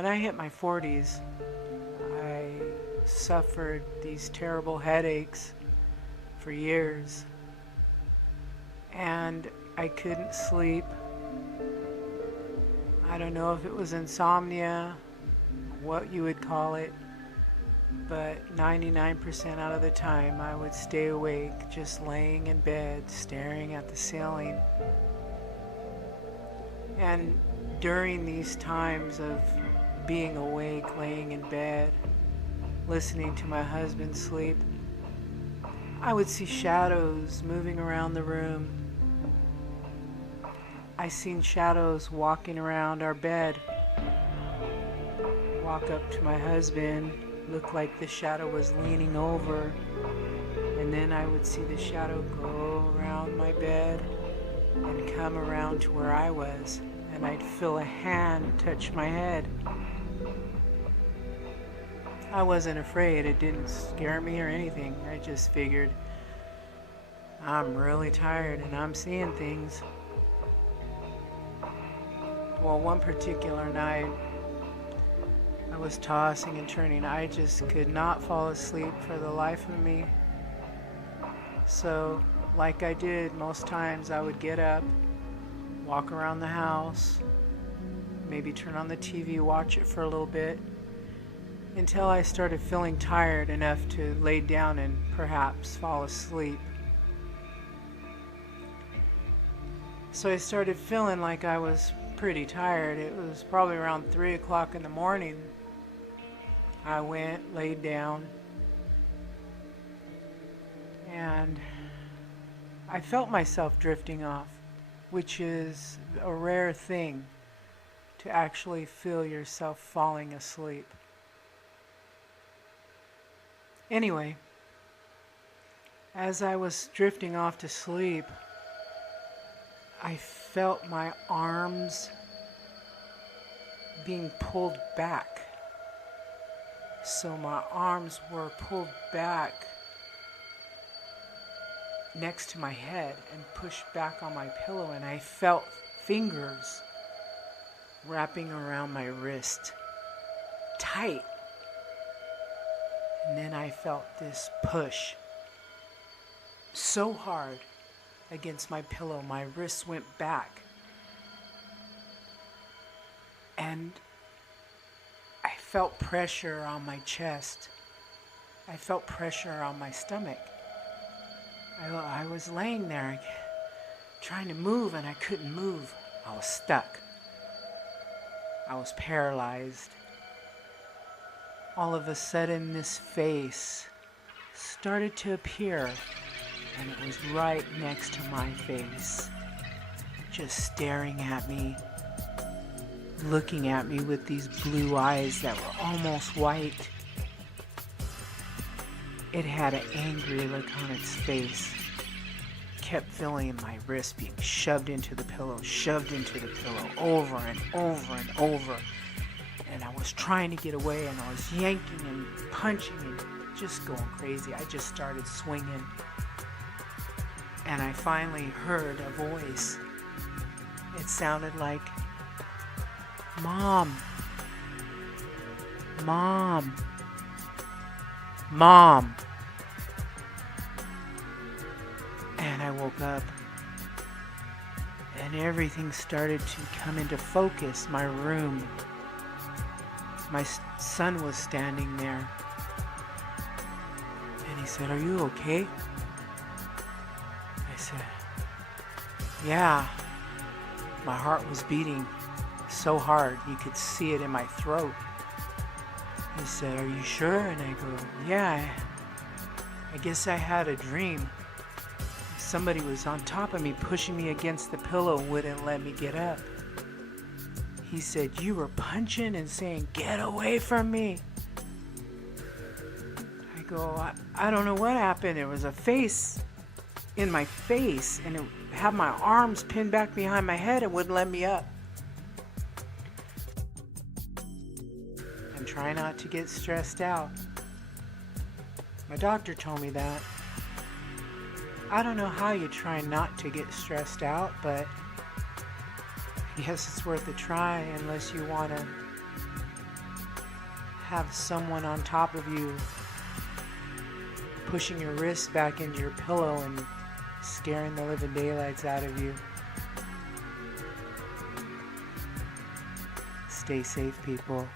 When I hit my 40s, I suffered these terrible headaches for years, and I couldn't sleep. I don't know if it was insomnia, what you would call it, but 99% out of the time I would stay awake, just laying in bed, staring at the ceiling. And during these times of being awake, laying in bed, listening to my husband sleep, I would see shadows moving around the room. I seen shadows walking around our bed. Walk up to my husband, look like the shadow was leaning over, and then I would see the shadow go around my bed and come around to where I was, and I'd feel a hand touch my head. I wasn't afraid. It didn't scare me or anything. I just figured I'm really tired and I'm seeing things. Well, one particular night, I was tossing and turning. I just could not fall asleep for the life of me. So, like I did most times, I would get up, walk around the house, maybe turn on the TV, watch it for a little bit, until I started feeling tired enough to lay down and perhaps fall asleep. So I started feeling like I was pretty tired. It was probably around 3 o'clock in the morning. I went, laid down, and I felt myself drifting off, which is a rare thing, to actually feel yourself falling asleep. Anyway, as I was drifting off to sleep, I felt my arms being pulled back. So my arms were pulled back next to my head and pushed back on my pillow, and I felt fingers wrapping around my wrist tight. And then I felt this push so hard against my pillow, my wrists went back. And I felt pressure on my chest. I felt pressure on my stomach. I was laying there trying to move, and I couldn't move. I was stuck. I was paralyzed. All of a sudden, this face started to appear, and it was right next to my face, just staring at me, looking at me with these blue eyes that were almost white. It had an angry look on its face. Kept feeling my wrist being shoved into the pillow, over and over and over. And I was trying to get away, and I was yanking and punching and just going crazy. I just started swinging. And I finally heard a voice. It sounded like, "Mom, Mom, Mom." And I woke up, and everything started to come into focus. My room. My son was standing there. And he said, "Are you okay?" I said, "Yeah." My heart was beating so hard you could see it in my throat. He said, "Are you sure?" And I go, "Yeah, I guess I had a dream. Somebody was on top of me, pushing me against the pillow and wouldn't let me get up." He said, "You were punching and saying, 'Get away from me.'" I go, I don't know what happened. There was a face in my face, and it had my arms pinned back behind my head and wouldn't let me up. And try not to get stressed out. My doctor told me that. I don't know how you try not to get stressed out, but I guess it's worth a try unless you want to have someone on top of you pushing your wrist back into your pillow and scaring the living daylights out of you. Stay safe, people.